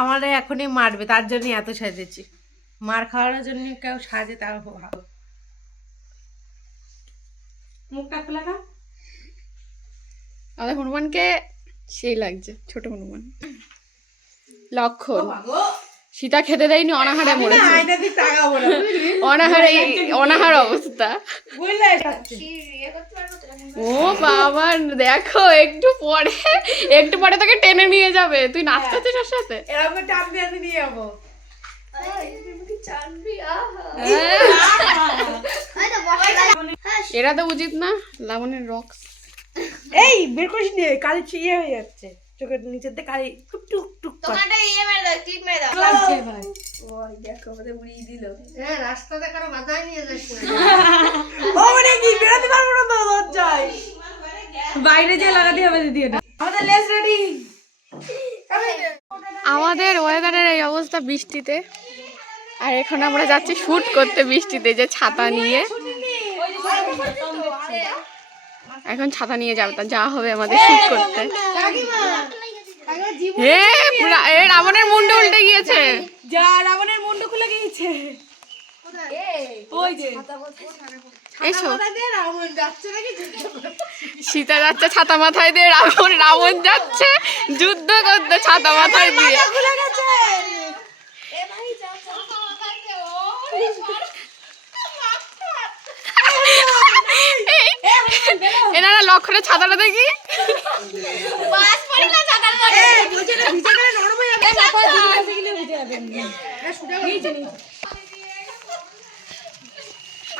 আমাদের এখনই মারবে, তার জন্য এত সাজেছি। মার খাওয়ানোর জন্য কেউ সাজে, তাও ভালো। মুখটা খোলা না, আমাদের হনুমানকে সেই লাগছে, ছোট হনুমান। লক্ষণ সীতা খেতে দেয়নি, অনাহারে মরেছে। অনাহার অবস্থা। ও বাবা দেখো, একটু পরে তাকে টেনে নিয়ে যাবে। তুই নাচতেছিস ওর সাথে? এরকম টান দিয়ে নিয়ে যাবো। এরা তো উচিত না। লাবণের রক্স এই বের করিস নি, কালি ইয়ে হয়ে যাচ্ছে চোখের নিচের দিয়ে, কালি টুক টুক টুক। তোমারটা ইয়ে মেরে দাও, ক্লিপ মেরে দাও। লাগছে ভাই। ওই দেখো ওদের উড়িয়ে দিল। হ্যাঁ, রাস্তাতে কারো মাথায় নিয়ে যাস না। ও মানে কি বেরোতে পারবো না তো, লজ্জায়। বাইরে যে লাগাতে হবে দিদি এটা। আমাদের লেস রেডি। আমাদের ওয়েদারের এই অবস্থা বৃষ্টিতে, আর এখন আমরা যাচ্ছি শুট করতে বৃষ্টিতে, যে ছাতা নিয়ে। এখন ছাতা নিয়ে যাবে, তা যা হবে আমাদের শুট করতে। রাবণের মুন্ড উল্টে গিয়েছে। যা, রাবণের মুন্ড খুলে গিয়েছে। ওই যে এসো, সীতা যাচ্ছে ছাতা মাথায় দিয়ে, রাবণ যাচ্ছে যুদ্ধ করতে ছাতা মাথায় দিয়ে। এনারা লক্ষণের ছাতাটা দেখি।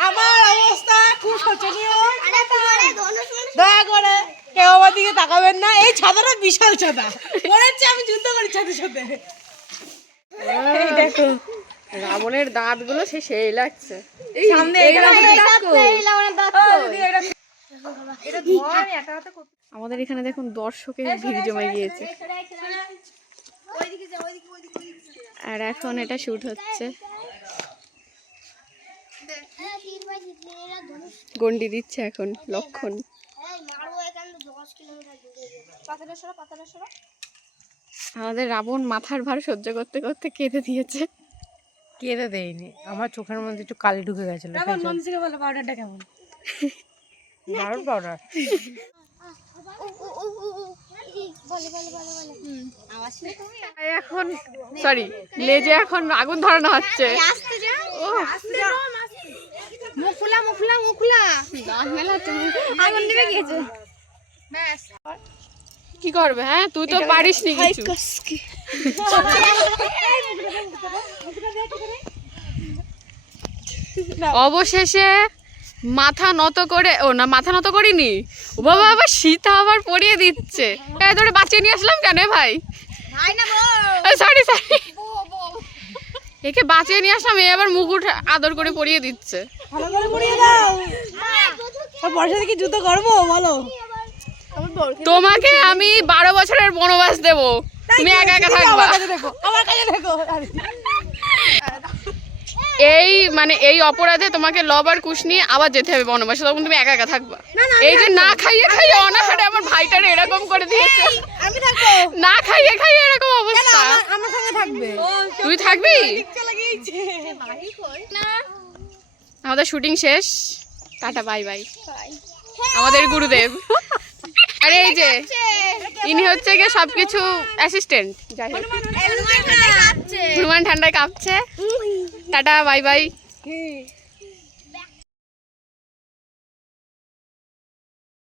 আমার অবস্থা খুব শোচনীয়। দয়া করে কেউ আমার দিকে তাকাবেন না। এই ছাতাটা বিশাল ছাতা, মনে হচ্ছে আমি যুদ্ধ করি ছাদের সাথে। দেখো রাবণের দাঁত গুলো সেই লাগছে। আমাদের এখানে দেখুন দর্শকের ভিড় জমে গিয়েছে, আর এখন এটা শুট হচ্ছে। গন্ডি দিচ্ছে এখন লক্ষণ। আমাদের রাবণ মাথার ভার সহ্য করতে করতে কেঁদে দিয়েছে। কেঁদে দেয়নি, আমার চোখের মধ্যে একটু কালি ঢুকে গেছিল। পাউডারটা কেমন? দারুণ পাউডার। এখন সরি, লেজে এখন আগুন ধরানো হচ্ছে। কি করবে? হ্যাঁ, তুই তো পারিস নি কিছু। অবশেষে মাথা নত করে, ও না মাথা নত করিনি, ও বাবা আবার সীতা আবার পরিয়ে দিচ্ছে। ধরে বাঁচিয়ে নিয়ে আসলাম কেন ভাই? সরি সরি, একে বাঁচিয়ে নিয়ে আসলাম, এ আবার মুকুট আদর করে পরিয়ে দিচ্ছে। যুদ্ধ করবো বলো? তোমাকে আমি 12 বছরের বনবাস দেব, তুমি একা একা থাকবা। আমার কাছে দেখো। এই মানে এই অপরাধে তোমাকে লব আর কুশ নিয়ে আবার যেতে হবে বনবাসে, তখন তুমি একা একা থাকবা। এই যে না খাইয়ে খাইয়ে অনাহারে আমার ভাইটারে এরকম করে দিয়েছে। না খাইয়ে খাইয়ে এরকম অবস্থা। আমার সঙ্গে থাকবে। তুই থাকবি? আমাদের শুটিং শেষ, টাটা বাই বাই। আমাদের গুরুদেব। আরে এই যে ইনি হচ্ছে গিয়ে সবকিছু অ্যাসিস্ট্যান্ট। যাই হোক, হনুমান ঠান্ডায় কাঁপছে। Tata bye bye.